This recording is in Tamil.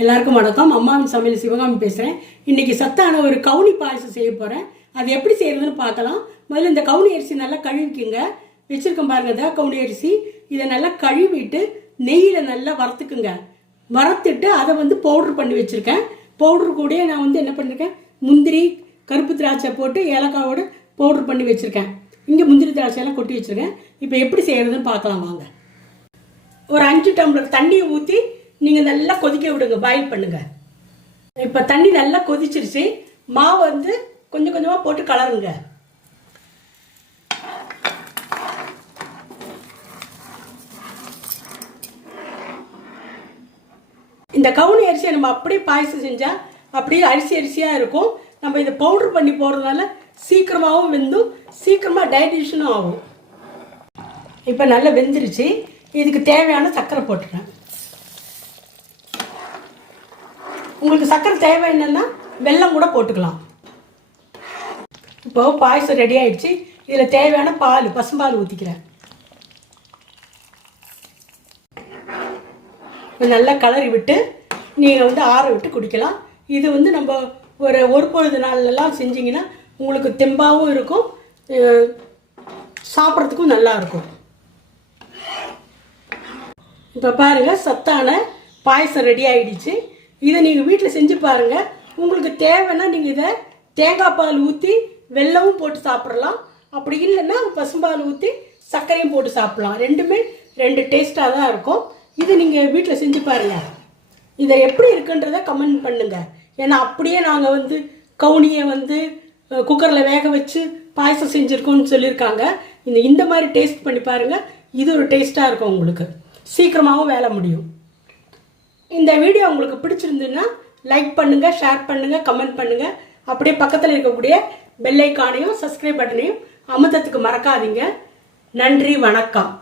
எல்லாருக்கும் வணக்கம். அம்மாவின் சமையல் சிவகாமி பேசுகிறேன் இன்னைக்கு சத்தான ஒரு கவுனி பாயசம் செய்ய போகிறேன் அது எப்படி செய்யறதுன்னு பார்க்கலாம். முதல்ல இந்த கவுனி அரிசி நல்லா கழுவிக்குங்க. வச்சுருக்கேன் பாருங்க தான் கவுனி அரிசி. இதை நல்லா கழுவிட்டு நெய்யில் நல்லா வறுத்துக்குங்க. வறுத்துட்டு அதை வந்து பவுடர் பண்ணி வச்சுருக்கேன். பவுடர் கூடயே நான் வந்து என்ன பண்ணியிருக்கேன் முந்திரி கருப்பு திராட்சை போட்டு ஏலக்காவோட பவுடர் பண்ணி வச்சுருக்கேன். இங்கே முந்திரி திராட்சையெல்லாம் கொட்டி வச்சுருக்கேன். இப்போ எப்படி செய்கிறதுன்னு பார்க்கலாம் வாங்க. ஒரு அஞ்சு டம்ளர் தண்ணியை ஊற்றி நீங்கள் நல்லா கொதிக்க விடுங்க பாயில் பண்ணுங்க. இப்போ தண்ணி நல்லா கொதிச்சிருச்சு மாவு வந்து கொஞ்சம் கொஞ்சமாக போட்டு கலருங்க. இந்த கவுனி அரிசியை நம்ம அப்படியே பாயசம் செஞ்சால் அப்படியே அரிசி அரிசியாக இருக்கும். நம்ம இதை பவுடர் பண்ணி போடுறதுனால சீக்கிரமாகவும் வெந்தும் சீக்கிரமாக டைஜஷனும் ஆகும். இப்போ நல்லா வெந்துருச்சு. இதுக்கு தேவையான சர்க்கரை போட்டுறேன் உங்களுக்கு சர்க்கரை தேவை என்னென்னா வெல்லம் கூட போட்டுக்கலாம். இப்போ பாயசம் ரெடி ஆகிடுச்சு இதில் தேவையான பால் பசும்பால் ஊற்றிக்கிறேன் நல்லா கலரி விட்டு நீங்கள் வந்து ஆற விட்டு குடிக்கலாம். இது வந்து நம்ம ஒரு ஒரு பொழுது நாள்லாம் செஞ்சிங்கன்னா உங்களுக்கு தெம்பாகவும் இருக்கும் சாப்பிட்றதுக்கும் நல்லா இருக்கும். இப்போ பாருங்கள் சத்தான பாயசம் ரெடி ஆகிடுச்சு இதை நீங்கள் வீட்டில் செஞ்சு பாருங்கள் உங்களுக்கு தேவைன்னா நீங்கள் இதை தேங்காய் பால் ஊற்றி வெல்லமும் போட்டு சாப்பிட்றலாம் அப்படி இல்லைன்னா பசும்பால் ஊற்றி சர்க்கரையும் போட்டு சாப்பிட்லாம். ரெண்டுமே ரெண்டு டேஸ்ட்டாக தான் இருக்கும். இதை நீங்கள் வீட்டில் செஞ்சு பாருங்கள் இதை எப்படி இருக்குன்றத கமெண்ட் பண்ணுங்கள் ஏன்னா அப்படியே நாங்கள் வந்து கவுனியை வந்து குக்கரில் வேக வச்சு பாயசம் செஞ்சுருக்கோம்னு சொல்லியிருக்காங்க. இந்த இந்த மாதிரி டேஸ்ட் பண்ணி பாருங்கள் இது ஒரு டேஸ்ட்டாக இருக்கும் உங்களுக்கு. சீக்கிரமாகவும் வேலை முடியும். இந்த வீடியோ உங்களுக்கு பிடிச்சிருந்ததுன்னா லைக் பண்ணுங்கள் ஷேர் பண்ணுங்கள் கமெண்ட் பண்ணுங்கள் அப்படியே பக்கத்தில் இருக்கக்கூடிய பெல்லைக்கானையும் சப்ஸ்கிரைப் பட்டனையும் அமுத்தத்துக்கு மறக்காதீங்க. நன்றி வணக்கம்.